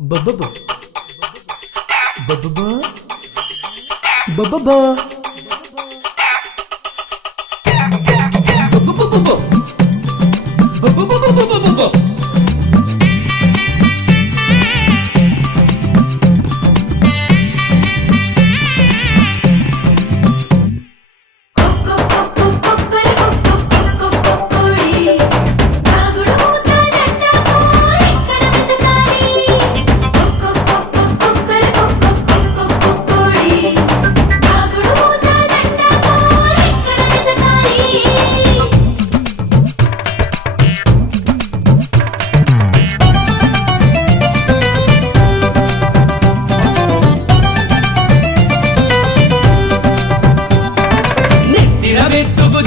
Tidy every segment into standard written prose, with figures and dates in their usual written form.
Ba-ba-ba. Ba-ba-ba. Ba-ba-ba. Ba-ba-ba-ba-ba. Ba-ba-ba-ba-ba-ba-ba.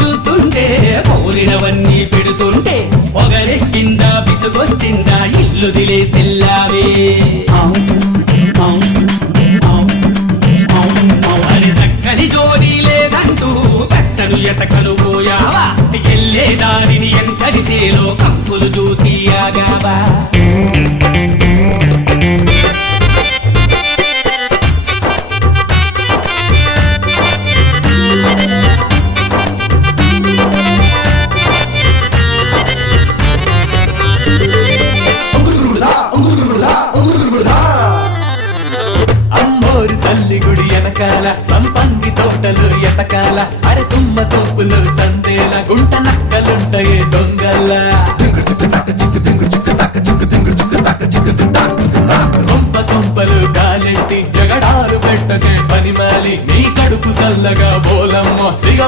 చూస్తుంటే కోరినవన్నీ పెడుతుంటే పొగరెక్కిందా విసుగొచ్చిందా ఇల్లు దిలేసెల్లావే అని చక్కని జోడి లేదంటూ కట్టను ఎతకలు పోయావా ఎల్లే దారిని ఎంతరిసేలో కప్పులు చూసి ఆగావా తల్లి గుడి వెనకాల సంపంగి తోటలు ఎతకాల అరే తుమ్మ తోపులు సందేల గుంట నక్కలుంటాయి దొంగల కొంప కొంపలు గాలెట్టి జగడాలు పెట్టకే పనిమాలి నీ కడుపు సల్లగా బోలమ్మ సిగ